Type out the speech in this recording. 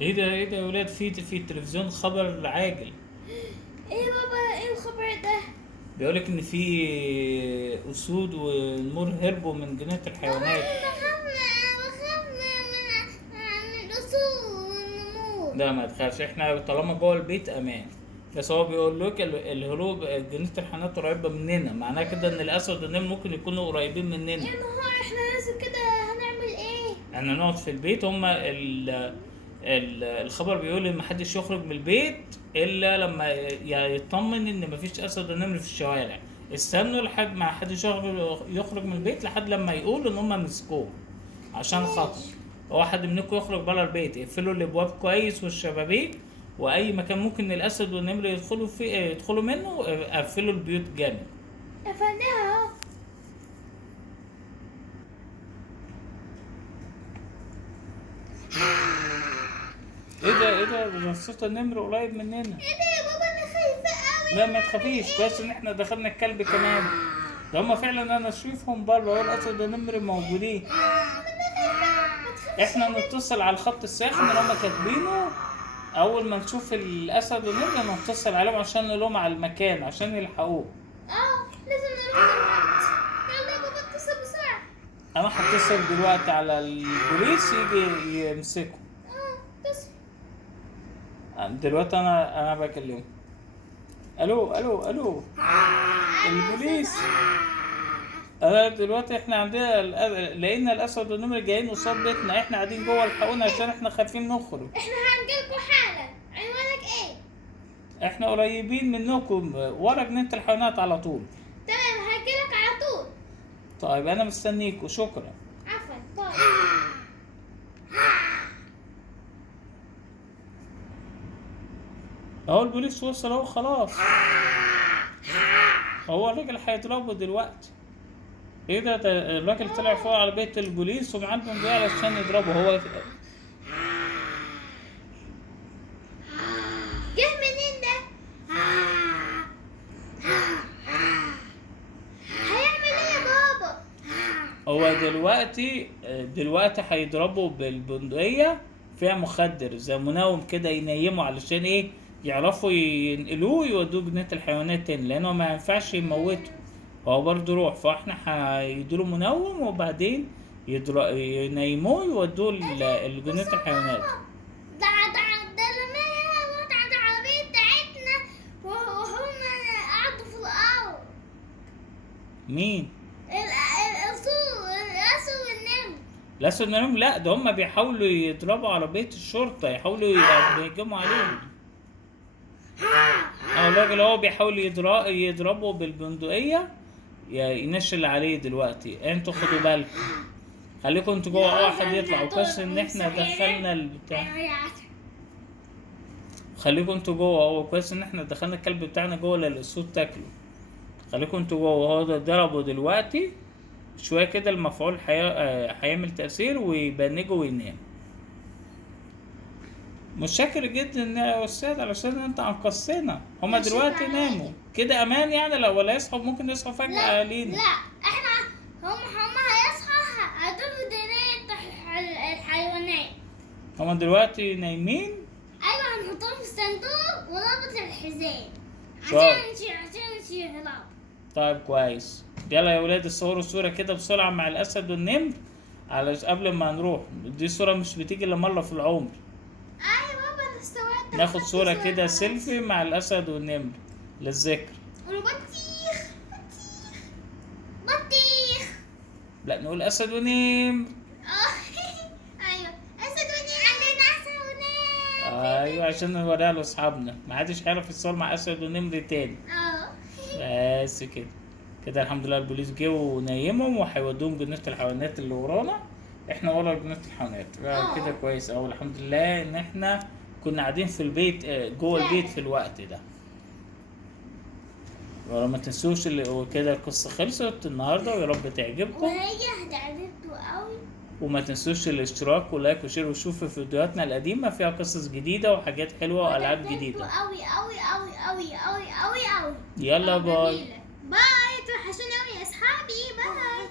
ايه ده يا ولاد، في التلفزيون خبر عاجل. ايه بابا، ايه الخبر ده؟ بيقولك ان في اسود ونمور هربوا من جنينة بابا الحيوانات. احنا بخاف من الأسود والنمور. لا ما تخافش، احنا طالما جوه البيت امان. بس هو بيقول لك الهروب جنينة الحيوانات قريبة مننا، معناه كده ان الاسد والنمر ممكن يكونوا قريبين مننا. يا نهار، احنا لازم كده هنعمل ايه؟ احنا نقعد في البيت. هما الخبر بيقول ان محدش يخرج من البيت الا لما يطمن ان مفيش اسد ونمر في الشوارع. استنوا لحد ما حدش يخرج من البيت لحد لما يقول ان هما مسكوه، عشان خاطر ماشي. واحد منكم يخرج بره البيت. اقفلوا الابواب كويس والشبابيك، واي مكان ممكن الاسد والنمر يدخلوا فيه يدخلوا منه قفلوا البيوت جامد. قفلناها اهو. ايه ده صوت النمر قريب مننا. ايه ده يا بابا، انا خايفة قوي. لا ما تخافيش، كويس ان احنا دخلنا الكلب كمان. ده هما فعلا انا اشوفهم بره، هو الاسد والنمر موجودين. ما تخافش احنا يا بنتي. نتصل على الخط الساخن اللي هما كاتبينه. اول ما نشوف الاسد والنمر نتصل عليهم عشان نقولهم على المكان عشان يلحقوه. لازم نروح دلوقتي. يلا يا بابا اتصل بسرعة. انا هتصل دلوقتي على البوليس يجي يمسكه. بس. دلوقتي انا بكلمه. الو البوليس. انا دلوقتي احنا عندنا لقينا الاسد والنمر جايين قصاد بيتنا، احنا قاعدين جوه الحقونا عشان احنا خايفين نخرج. احنا هنجيلكوا حالا. عنوانك ايه؟ احنا قريبين منكم ورا جنينة الحيوانات على طول. تمام، هجيلك على طول. طيب انا مستنيك وشكرا. عفوا. طيب. اهو البوليس وصل اهو خلاص. هو الراجل هيضربه دلوقتي. ده الراجل طلع فوق على بيت البوليس ومعاه البندقية علشان يضربه هو. جه منين ده؟ هيعمل ايه يا بابا؟ هو دلوقتي هيضربه بالبندقية فيها مخدر زي منوم كده ينيمه، علشان ايه؟ يعرفوا ينقلوه ويودوه جنينة الحيوانات تاني، لانه ما ينفعش يموته. هو برضه روح، فاحنا هيدوله منوم وبعدين ينيموه ويودوه لجنينة الحيوانات. ده لما موت على العربية بتاعتنا وهم قعدوا في الأرض. مين؟ الأسود والنمر. الاسود منهم؟ لا ده هم بيحاولوا يضربوا عربية الشرطة، يحاولوا يهجموا عليهم. اه الراجل هو بيحاول يضربه بالبندقية ينشل عليه. دلوقتي انتوا خدوا بالكم، خليكم انتوا جوه، واحد يطلع. وكويس ان احنا دخلنا البتاع. خليكم انتوا جوه، هو كويس ان احنا دخلنا الكلب بتاعنا جوه للاسود تاكله. خليكم انتوا جوه. هو ده ضربه دلوقتي شوية كده، المفعول هيعمل تأثير ويبنجه وينام. متشكر جدا يا استاذ علشان انت انقذتنا. هما ماشي دلوقتي تعالى. ناموا كده امان يعني، لو ولا يصحوا ممكن يصحوا فجأة لينا. لا، احنا هم هيصحوا هدول جنينة الحيوانات. هما دلوقتي نايمين. ايوه، هنحطهم في الصندوق ورابط الحزام طيب. عشان نشيل الرابط. طيب كويس. يلا يا ولاد صوروا صورة كده بسرعة مع الأسد والنمر على قبل ما نروح. دي صورة مش بتيجي إلا مرة في العمر. ايوه بابا، انا استوعبت. ناخد صورة كده سيلفي مع الأسد والنمر للذكر. والبطيخ. بطيخ. لا نقول أسد ونمر. ايوه، اسد ونمر. عندنا اسد ونمر. أيوة عشان نوريها لأصحابنا، محدش هيعرف يتصور مع أسد ونمر تاني. بس كده. كده الحمد لله البوليس جه ونيمهم وهيودوهم جنينة الحيوانات اللي ورانا. احنا ورا جنينة الحيوانات كده كويس اوي. الحمد لله ان احنا كنا قاعدين في البيت جوه البيت في الوقت ده. وما تنسوش وكده القصة خلصت النهاردة، ويا رب تعجبكم. وهي هتعجبكوا قوي. وما تنسوش الاشتراك ولايك وشير وشوفوا فيديوهاتنا القديمة فيها قصص جديدة وحاجات حلوة والعاب جديدة. قوي قوي قوي قوي قوي قوي قوي. يلا باي. باي، توحشوني قوي يا اصحابي. باي.